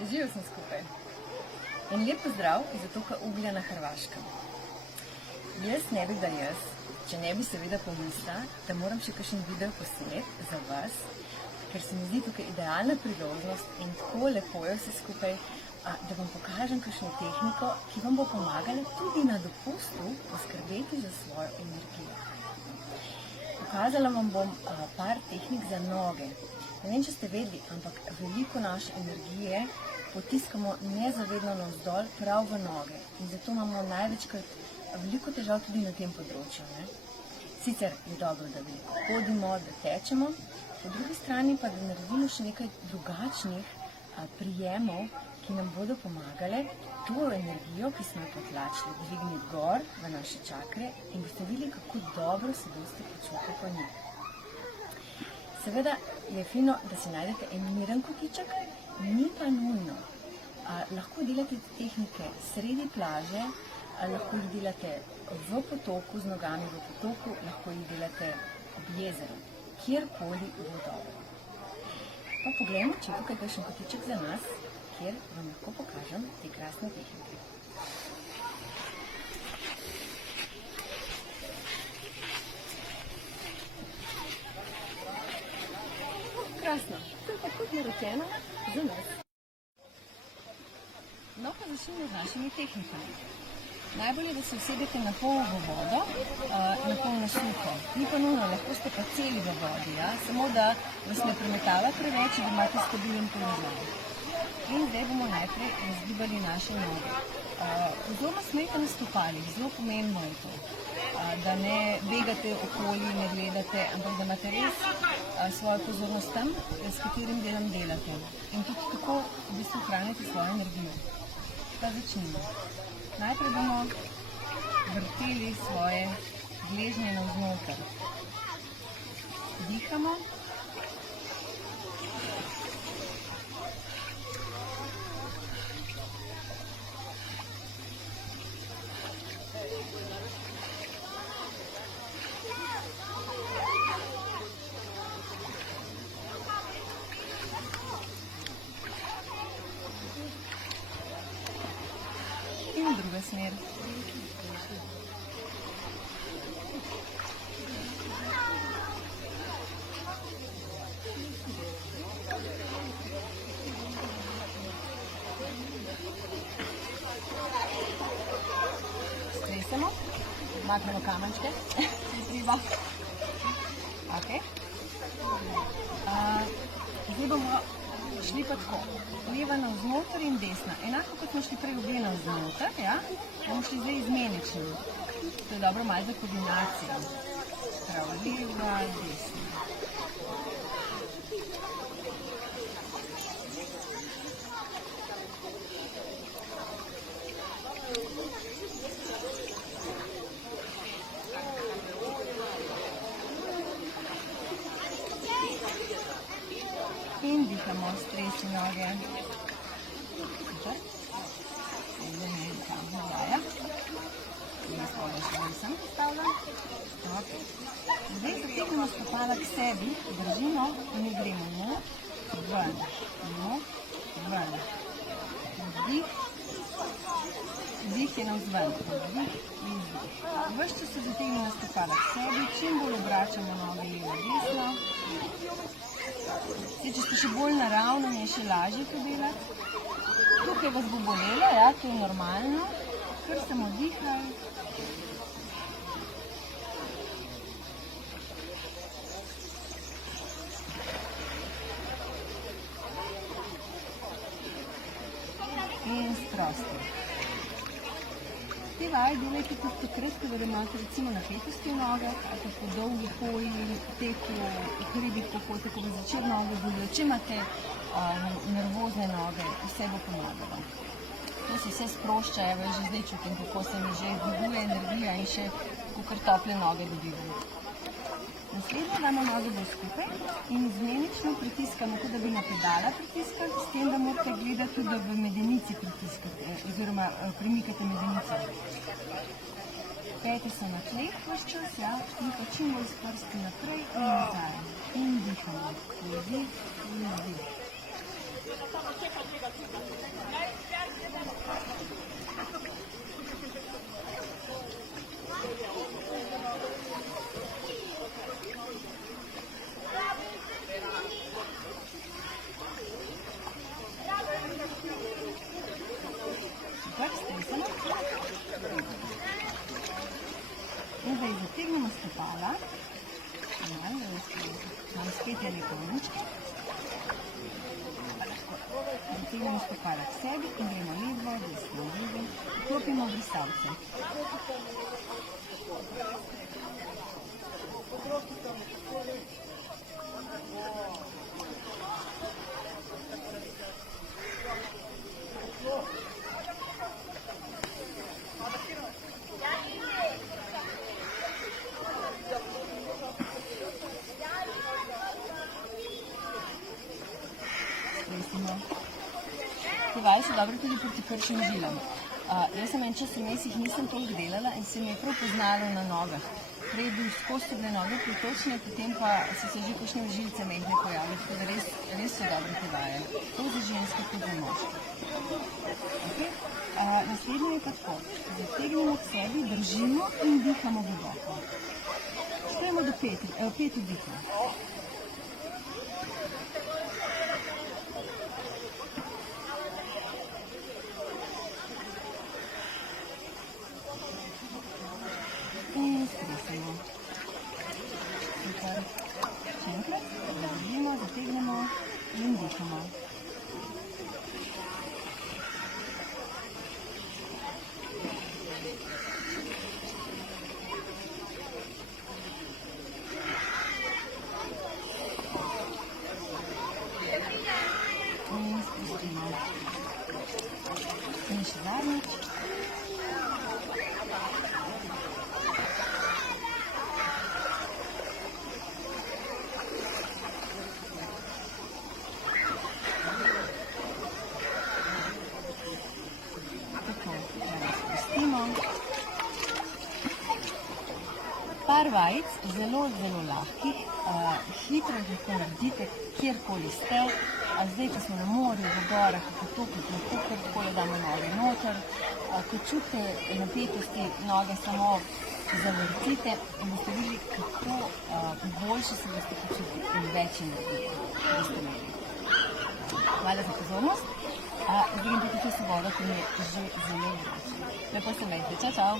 Živijo sem skupaj. In lep pozdrav iz otoka Uglja na Hrvaškem. Jaz ne bi, da jaz, če ne bi seveda pomislila, da moram še kakšen video posnet za vas, ker se mi zdi tukaj idealna priložnost in tako lepo je vse skupaj, da vam pokažem kakšno tehniko, ki vam bo pomagala tudi na dopustu poskrbeti za svojo energijo. Pokazala vam bom par tehnik za noge. Ne vem, če ste vedeli, ampak veliko naše energije potiskamo nezavedno navzdol prav v noge. In zato imamo največkrat veliko težav tudi na tem področju. Sicer je dobro, da veliko hodimo, da tečemo, po drugi strani pa da naredimo še nekaj drugačnih prijemov, ki nam bodo pomagale to energijo, ki smo jo potlačili, dvigniti gor v naše čakre in boste videli, kako dobro se boste počutili po njih. Seveda je fino, da si najdete en miren kotiček, ni pa nujno. Lahko delate tehnike sredi plaže, lahko jih delate v potoku, z nogami v potoku, lahko jih delate ob jezeru, kjerkoli bo dobro. Pa poglejmo, če je tukaj kakšen kotiček za nas, kjer vam lahko pokažem te krasne tehnike. Krasno, to je pa kot naročeno za nas. No, pa začnemo z našimi tehnikami. Najbolj je, da se usedete na pol v vodo, na pol na suho. Ni pa nujno, lahko ste pa celi v vodi, samo da vas ne premetava preveč, da imate stabilen položaj. In zdaj bomo najprej razgibali naše noge. Pozorno smejte na stopalih, zelo pomembno je to, da ne begate okoli, ne gledate, ampak da imate res svojo pozornost tam, s katerim delom delate. In tudi tako v bistvu hranite svojo energijo. Pa začnimo. Najprej bomo vrteli svoje gležnje navznoter. Dihamo. In druga smer. Stresemo, maknemo kamenčke, treba. Okay. Zdaj bomo šli pa tako, leva navznoter in desna. Enako kot smo šli prej obe navznoter, bomo šli zdaj izmenično. To je dobro malo za koordinacijo. Prav, leva, desna. In dihamo, stresi noge. Super. Zdaj ne vem, kam vlaja. Zdaj spodaj še nisem postavila. Zdaj zategnemo stopala k sebi, držimo in gremo not, ven, ven. Vdih. Vdih je navzven. Vdih in vdih. Ves čas se zategnemo stopala k sebi, čim bolj obračamo noge levo, desno. Zdaj, če ste še bolj naravno, je še lažje to delati. Tukaj vas bo bolelo, to je normalno, kar samo dihaj. In sprosti. Te vaje delajte tudi takrat, ko imate recimo napetosti v nogah, ali pa po dolgi hoji, po teku, v hribih, ko hodite, ko vas začer noge bolijo. Če imate nervozne noge, vse bo pomagalo. To se vse sprošča, že zdaj čutim, kako se mi že dviguje energija in še kakor tople noge dobivam. Naslednje damo noge bolj skupaj in izmenično pritiskamo, kot da bi na pedala pritiskali, s tem, da morate gledati tudi, da v medenici pritiskate, oziroma premikate medenico. Pete se na tleh vaš čas, in pa čim bolj s prsti naprej in nazaj. In dihamo. Vdih in vdih. stopala. Imam spet ene končke. Zategnemo stopala k sebi in gremo levo, desno, levo. Vklopimo brisalce. Te vaje so dobre tudi proti krčnim žilam. Jaz sem en čas vmes jih nisem toliko delala in se mi je prav poznalo na nogah. Prej je bil skozi so bile noge pritočne, potem pa so se že kakšne žilce mehne pojavile, tako da res so dobre te vaje. To za ženske, tudi za moške. Naslednje je pa tako. Zategnemo k sebi, držimo in dihamo globoko. Sprejemo do 5 vdihov. In stresemo. Super. Še enkrat, držimo, zategnemo in dihamo. In spustimo. In še zadnjič. Par vajic, zelo lahkih, hitro jih lahko naredite, kjerkoli ste. Zdaj, ko smo na morju, v gorah, v potokih, lahko kjerkoli damo noge noter. Ko čutite napetosti, noge samo zavrtite in boste videli, kako boljše se boste počutili in več energije boste imeli. Hvala za pozornost. Zdaj grem piti se vodo, ki mi je že zelo vroče. Lepo se imejte. Čau, čau.